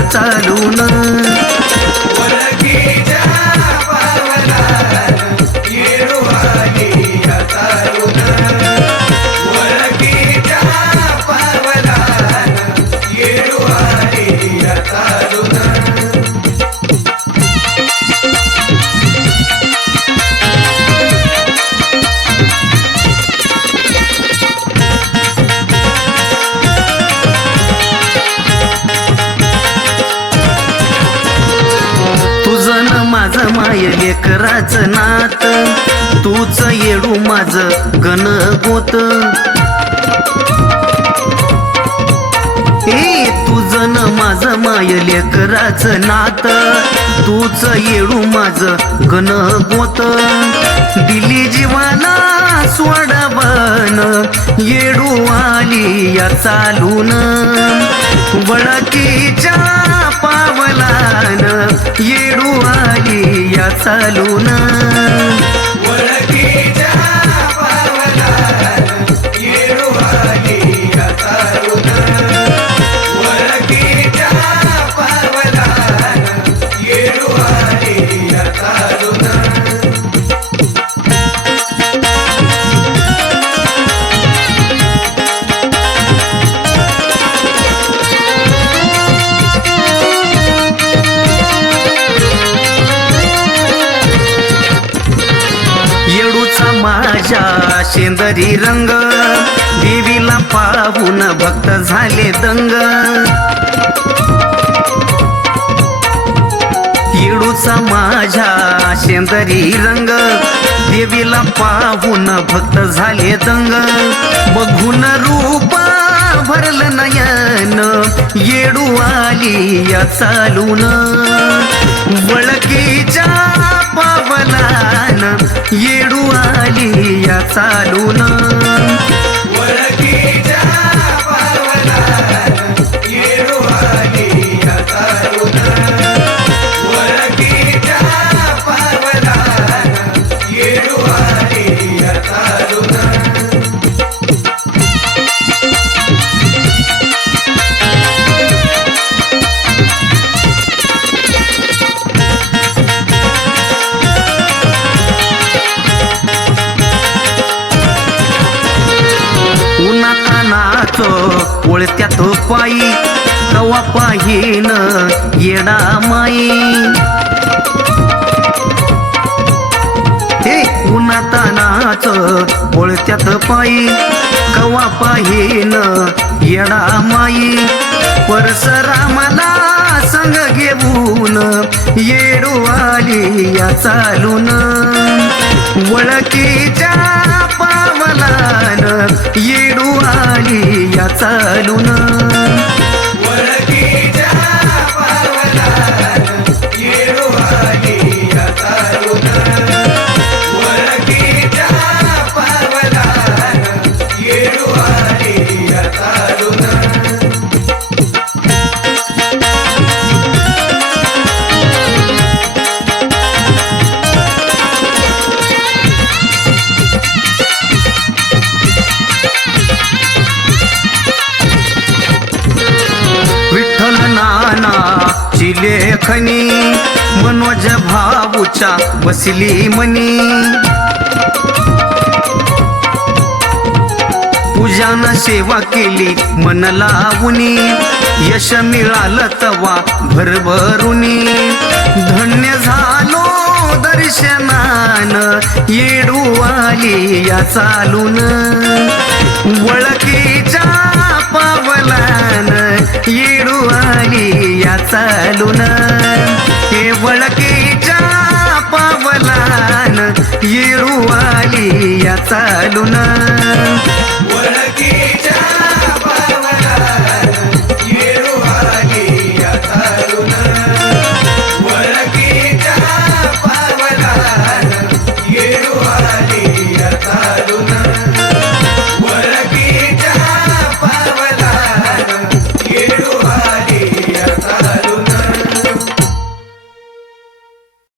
या चालून माय लेकराच नात. तूच येडू माझं गण गोत. ए तुझं न माझं माय लेकराचं नात. तूच येडू माझं गण गोत. दिली जीवाला सोडवन येडू आली या चालून. आली केंदरी रंग. देवीला पाहून भक्त झाले दंग. येडूचा माझ्या शेंदरी रंग. देवीला पाहून भक्त झाले दंग. बघून रूप भरलं नयन. येडू आली या चालून. वळकीच्या पावलान येडू आली या चालून. तो ओळत्या तो पायी. कवा पाहिन येडा माई. हे उन्हातानाच ओळत्यात पायी. कवा पाहिन येडा माई. परसरामाला संग घेऊन येडू आली या चालून. वळकीच्या पावलान लेखनी मनोज भाऊच्या बसली मनी. पूजान सेवा केली मन लावूनी यश मिळालं तवा भरभरुनी. धन्य झालो दर्शनान येडू आली या चालून. वळकीच्या पावलान येडू आली चालून हे वळकीच्या पावलान येळू आली या चालून.